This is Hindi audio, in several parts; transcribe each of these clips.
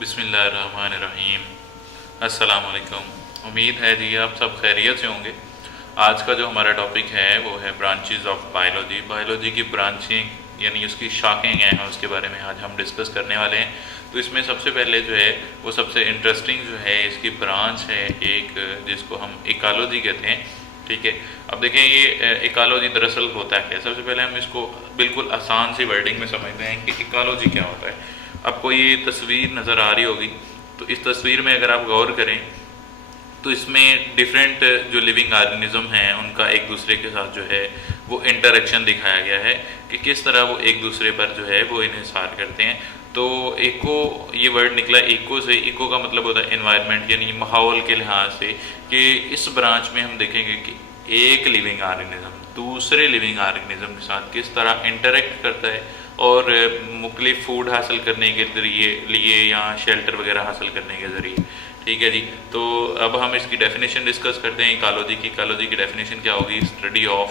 बिस्मिल्लाहिर्रहमानिर्रहीम। अस्सलाम वालेकुम। उम्मीद है जी आप सब खैरियत से होंगे। आज का जो हमारा टॉपिक है वो है ब्रांचेस ऑफ बायोलॉजी। बायोलॉजी की ब्रांचें यानी उसकी शाखें क्या हैं उसके बारे में आज हम डिस्कस करने वाले हैं। तो इसमें सबसे पहले जो है वो सबसे इंटरेस्टिंग जो है इसकी ब्रांच है एक, जिसको हम इकोलॉजी कहते हैं। ठीक है, अब देखें ये इकोलॉजी दरअसल होता है। सबसे पहले हम इसको बिल्कुल आसान सी वर्डिंग में समझते हैं कि इकोलॉजी क्या होता है। आपको ये तस्वीर नज़र आ रही होगी, तो इस तस्वीर में अगर आप गौर करें तो इसमें डिफरेंट जो लिविंग ऑर्गेनिज्म हैं उनका एक दूसरे के साथ जो है वो इंटरेक्शन दिखाया गया है कि किस तरह वो एक दूसरे पर जो है वो इन्हिसार करते हैं। तो इको ये वर्ड निकला इको से। इको का मतलब होता है एनवायरनमेंट यानी माहौल के लिहाज से, कि इस ब्रांच में हम देखेंगे कि एक लिविंग ऑर्गेनिज्म दूसरे लिविंग ऑर्गेनिज्म के साथ किस तरह इंटरेक्ट करता है और मुख्तलिफ फूड हासिल करने के लिए या शेल्टर वगैरह हासिल करने के ज़रिए। ठीक है जी, तो अब हम इसकी डेफिनेशन डिस्कस करते हैं इकोलॉजी की। इकोलॉजी की डेफिनेशन क्या होगी? स्टडी ऑफ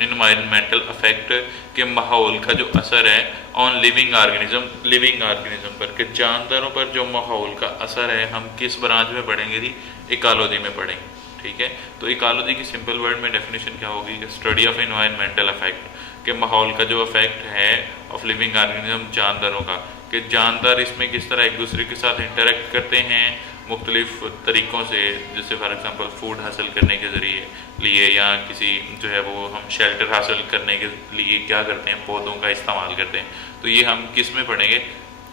इन्वायरमेंटल अफेक्ट के माहौल का जो असर है ऑन लिविंग ऑर्गेनिज्म पर, कि जानदारों पर जो माहौल का असर है हम किस ब्रांच में पढ़ेंगे जी? इकोलॉजी में पढ़ेंगे। ठीक है, तो इकोलॉजी की सिंपल वर्ड में डेफिनेशन क्या होगी? स्टडी ऑफ इन्वायरमेंटल अफेक्ट के माहौल का जो अफेक्ट है ऑफ लिविंग ऑर्गेनिज्म जानदारों का, कि जानदार इसमें किस तरह एक दूसरे के साथ इंटरेक्ट करते हैं मुख्तलिफ तरीक़ों से, जैसे फॉर एग्ज़ाम्पल फूड हासिल करने के ज़रिए लिए या किसी जो है वो हम शेल्टर हासिल करने के लिए क्या करते हैं, पौधों का इस्तेमाल करते हैं। तो ये हम किस में पढ़ेंगे?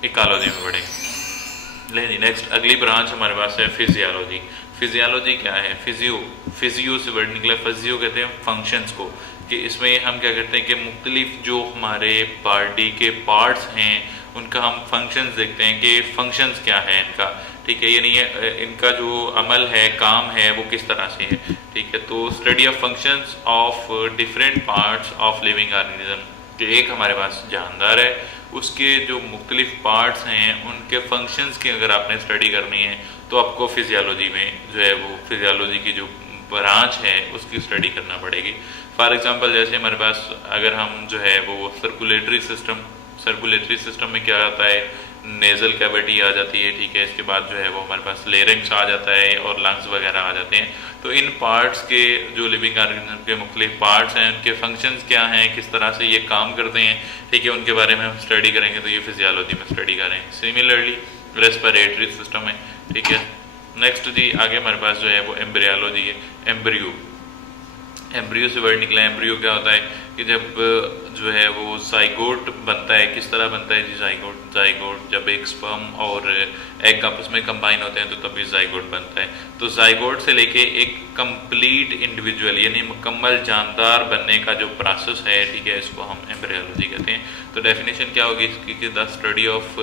इकोलॉजी में पढ़ेंगे। लेकिन नेक्स्ट अगली ब्रांच हमारे पास है फिजियोलॉजी। फिजियोलॉजी क्या है? फिजियो से वर्ड निकला। फिजियो कहते हैं फंक्शंस को, कि इसमें हम क्या करते हैं कि मुख्तलिफ जो हमारे बॉडी के पार्ट्स हैं उनका हम फंक्शंस देखते हैं कि फंक्शंस क्या है इनका। ठीक है, यानी इनका जो अमल है, काम है, वो किस तरह से है। ठीक है, तो study of functions of different parts of living organism, कि एक हमारे पास जानदार है उसके जो मुख्तलिफ पार्ट्स हैं उनके फंक्शंस की अगर आपने स्टडी करनी है तो आपको फिजियोलॉजी में जो है वो फिजियोलॉजी की जो ब्रांच है उसकी स्टडी करना पड़ेगी। फॉर एग्जांपल जैसे हमारे पास अगर हम जो है वो सर्कुलेटरी सिस्टम में क्या आता है? नेज़ल कैविटी आ जाती है। ठीक है, इसके बाद जो है वो हमारे पास लेरिंग्स आ जाता है और लंग्स वगैरह आ जाते हैं। तो इन पार्ट्स के जो लिविंग ऑर्गेनिज्म के मुख्तलिफ पार्ट्स हैं उनके फंक्शंस क्या हैं, किस तरह से ये काम करते हैं, ठीक है, उनके बारे में हम स्टडी करेंगे। तो ये फिजियोलॉजी में स्टडी करेंगे। सिमिलरली रेस्पिरेटरी सिस्टम है। ठीक है, नेक्स्ट जी आगे हमारे पास जो है वो एम्ब्रियोलॉजी है। एम्ब्रियो से वर्ड निकला है। एम्ब्रियो क्या होता है कि जब जो है वो जाइगोट बनता है। किस तरह बनता है जी? जाइगोट जब एक स्पर्म और एग आपस में कंबाइन होते हैं तो तभी जाइगोट बनता है। तो जाइगोट से लेके एक कंप्लीट इंडिविजुअल यानी मुकम्मल जानदार बनने का जो प्रोसेस है, ठीक है, इसको हम एम्ब्रियोलॉजी कहते हैं। तो डेफिनेशन क्या होगी इसकी? कि द स्टडी ऑफ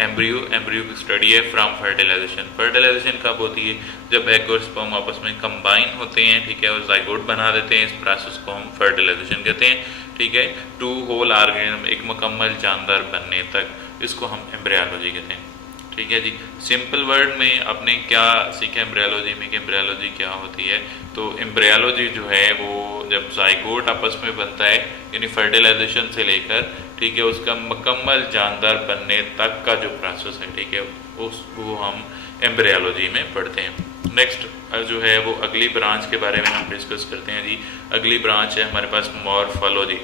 एम्ब्रियो की स्टडी है फ्रॉम फर्टिलाइजेशन। फर्टिलाइजेशन कब होती है? जब एग और स्पर्म आपस में कंबाइन होते हैं, ठीक है, और जाइगोट बना देते हैं। इस प्रोसेस को हम फर्टिलाइजेशन कहते हैं। ठीक है, टू होल ऑर्गेनिज्म एक मुकम्मल जानदार बनने तक, इसको हम एम्ब्रियोलॉजी कहते हैं। ठीक है जी, सिंपल वर्ड में आपने क्या सीखा एम्ब्रियोलॉजी में कि एम्ब्रियोलॉजी क्या होती है? तो एम्ब्रियोलॉजी जो है वो जब जाइगोट आपस में बनता है यानी फर्टिलाइजेशन से लेकर, ठीक है, उसका मुकम्मल जानदार बनने तक का जो प्रोसेस है, ठीक है, उसको हम एम्ब्रियोलॉजी में पढ़ते हैं। नेक्स्ट जो है वो अगली ब्रांच के बारे में हम डिस्कस करते हैं जी। अगली ब्रांच है हमारे पास मॉर्फोलॉजी।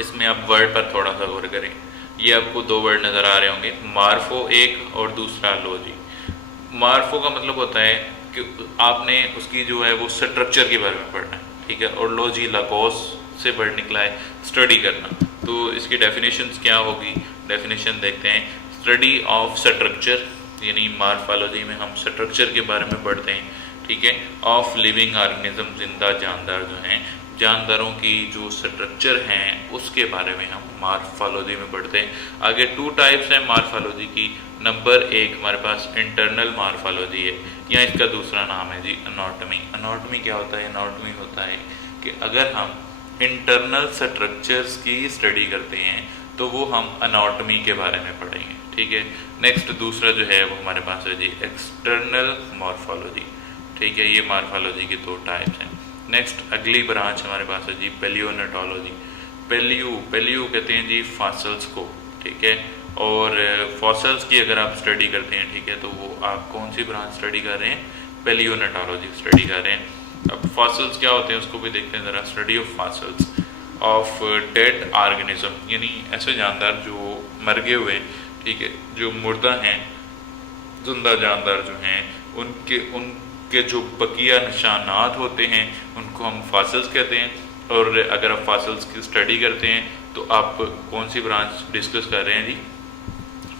इसमें आप वर्ड पर थोड़ा सा गौर करें। ये आपको दो वर्ड नज़र आ रहे होंगे, मार्फो एक और दूसरा लॉजी। मार्फो का मतलब होता है कि आपने उसकी जो है वो स्ट्रक्चर के बारे में पढ़ना है। ठीक है, और लॉजी लागोस से वर्ड निकला है, स्टडी करना। तो इसकी डेफिनेशंस क्या होगी? डेफिनेशन देखते हैं। स्टडी ऑफ स्ट्रक्चर यानी मार्फोलॉजी में हम स्ट्रक्चर के बारे में पढ़ते हैं। ठीक है, ऑफ लिविंग ऑर्गेनिज्म जिंदा जानदार जो हैं, जानदारों की जो स्ट्रक्चर हैं उसके बारे में हम मार्फोलॉजी में पढ़ते हैं। आगे टू टाइप्स हैं मार्फोलॉजी की। नंबर एक हमारे पास इंटरनल मार्फोलॉजी है, या इसका दूसरा नाम है जी एनाटॉमी। एनाटॉमी क्या होता है? एनाटॉमी होता है कि अगर हम इंटरनल स्ट्रक्चर्स की स्टडी करते हैं तो वो हम एनाटॉमी के बारे में पढ़ेंगे। ठीक है, नेक्स्ट दूसरा जो है वो हमारे पास है जी एक्सटर्नल मॉर्फोलॉजी। ठीक है, ये मॉर्फोलॉजी के दो टाइप्स हैं। नेक्स्ट अगली ब्रांच हमारे पास है जी पेलियोनेटोलॉजी। पेलियो कहते हैं जी फॉसिल्स को। ठीक है, और फॉसल्स की अगर आप स्टडी करते हैं, ठीक है, तो वो आप कौन सी ब्रांच स्टडी कर रहे हैं? पैलियोनेटोलॉजी स्टडी कर रहे हैं। अब फॉसल्स क्या होते हैं उसको भी देखते हैं ज़रा। Study of fossils of dead organism, यानी ऐसे जानदार जो मर गए हुए, ठीक है, जो मुर्दा हैं, जिंदा जानदार जो हैं, उनके जो बकिया निशानात होते हैं उनको हम फॉसल्स कहते हैं। और अगर आप फॉसल्स की स्टडी करते हैं तो आप कौन सी ब्रांच डिस्कस कर रहे हैं जी?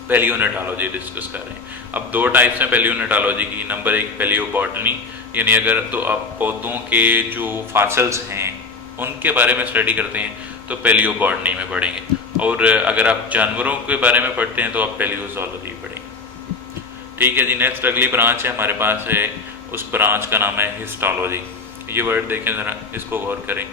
पैलियोनेटोलॉजी डिस्कस कर रहे हैं। अब दो टाइप्स हैं पैलियोनेटोलॉजी की। नंबर एक पैलियोबॉटनी, यानी अगर तो आप पौधों के जो फॉसल्स हैं उनके बारे में स्टडी करते हैं तो पैलियोबॉटनी में पढ़ेंगे, और अगर आप जानवरों के बारे में पढ़ते हैं तो आप पैलियोजोलॉजी पढ़ेंगे। ठीक है जी। नेक्स्ट अगली ब्रांच है हमारे पास है, उस ब्रांच का नाम है हिस्टोलॉजी। ये वर्ड देखें ज़रा, इसको गौर करें।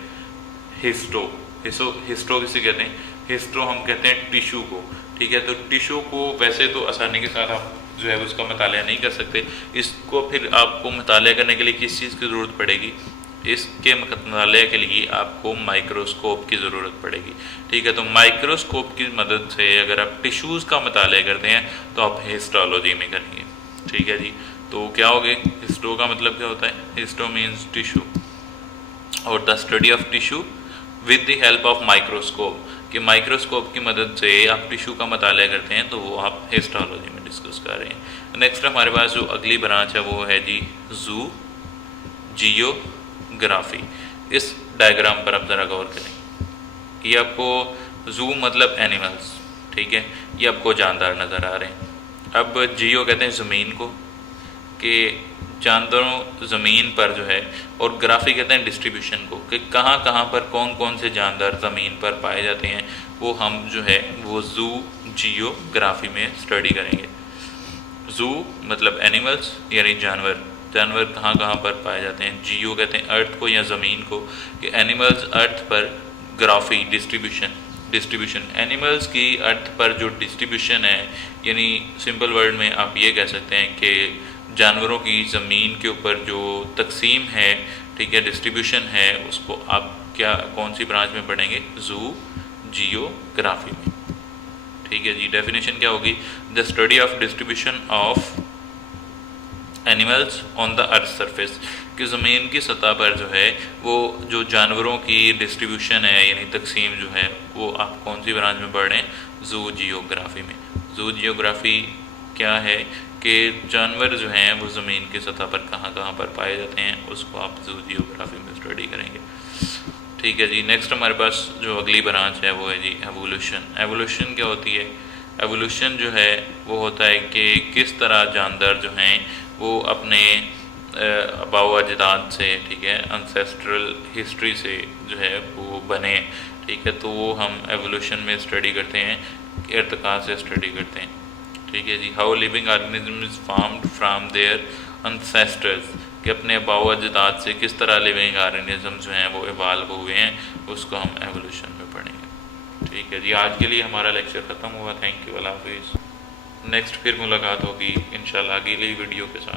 हिस्टो किसे कहते हैं? हिस्टो हम कहते हैं टिश्यू को, ठीक है। तो टिश्यू को वैसे तो आसानी के साथ आप जो है उसका मुताला नहीं कर सकते। इसको फिर आपको मुताला करने के लिए किस चीज़ की ज़रूरत पड़ेगी? इसके मुताले के लिए आपको माइक्रोस्कोप की ज़रूरत पड़ेगी, ठीक है। तो माइक्रोस्कोप की मदद से अगर आप टिश्यूज़ का मुताला करते हैं तो आप हिस्टोलॉजी में करेंगे, ठीक है जी। तो क्या हो गए? हिस्टो का मतलब क्या होता है? हिस्टो मीन्स टिश्यू, और the study of tissue with the help of microscope, कि माइक्रोस्कोप की मदद से आप टिश्यू का मुताला करते हैं तो वो आप हिस्टोलॉजी में डिस्कस कर रहे हैं। नेक्स्ट हमारे पास जो अगली ब्रांच है वो है जी जू जियोग्राफी। इस डायग्राम पर आप ज़रा गौर करें। ये आपको जू मतलब एनिमल्स, ठीक है, ये आपको जानदार नज़र आ रहे हैं। अब जियो कहते हैं ज़मीन को, कि जानदारों ज़मीन पर जो है, और ग्राफी कहते हैं डिस्ट्रीब्यूशन को, कि कहाँ कहाँ पर कौन कौन से जानदार ज़मीन पर पाए जाते हैं, वो हम जो है वो जू जियोग्राफी में स्टडी करेंगे। जू मतलब एनिमल्स यानी जानवर, जानवर कहाँ कहाँ पर पाए जाते हैं। जियो कहते हैं अर्थ को या ज़मीन को, कि एनिमल्स अर्थ पर, ग्राफी डिस्ट्रीब्यूशन एनिमल्स की अर्थ पर जो डिस्ट्रीब्यूशन है, यानी सिंपल वर्ड में आप ये कह सकते हैं कि जानवरों की ज़मीन के ऊपर जो तकसीम है, ठीक है, डिस्ट्रीब्यूशन है, उसको आप क्या कौन सी ब्रांच में पढ़ेंगे? जू जियोग्राफी में, ठीक है जी। डेफिनेशन क्या होगी? The study of distribution of animals on the earth surface, कि ज़मीन की सतह पर जो है वो जो जानवरों की डिस्ट्रीब्यूशन है यानी तकसीम जो है वो आप कौन सी ब्रांच में पढ़ रहे हैं? जू जियोग्राफी में। जू जियोग्राफी क्या है कि जानवर जो हैं वो ज़मीन की सतह पर कहाँ कहाँ पर पाए जाते हैं, उसको आप जू जियोग्राफी में स्टडी करेंगे, ठीक है जी। नेक्स्ट हमारे पास जो अगली ब्रांच है वो है जी एवोल्यूशन। एवोल्यूशन क्या होती है? एवोल्यूशन जो है वो होता है कि किस तरह जानदार जो हैं वो अपने आबाओ अजदाद से, ठीक है, अंसेस्ट्रल हिस्ट्री से जो है वो बने, ठीक है। तो वो हम एवोल्यूशन में स्टडी करते हैं, इर्तिका से स्टडी करते हैं, ठीक है जी। How living organism is formed from their ancestors, कि अपने आबाओ अजदाद से किस तरह लिविंग ऑर्गेनिज्म जो हैं वो इवाल्व हुए हैं, उसको हम एवोल्यूशन में पढ़ेंगे, ठीक है जी। आज के लिए हमारा लेक्चर ख़त्म हुआ। थैंक यू, अल्लाह हाफिज़। नेक्स्ट फिर मुलाकात होगी इंशाल्लाह अगली वीडियो के साथ।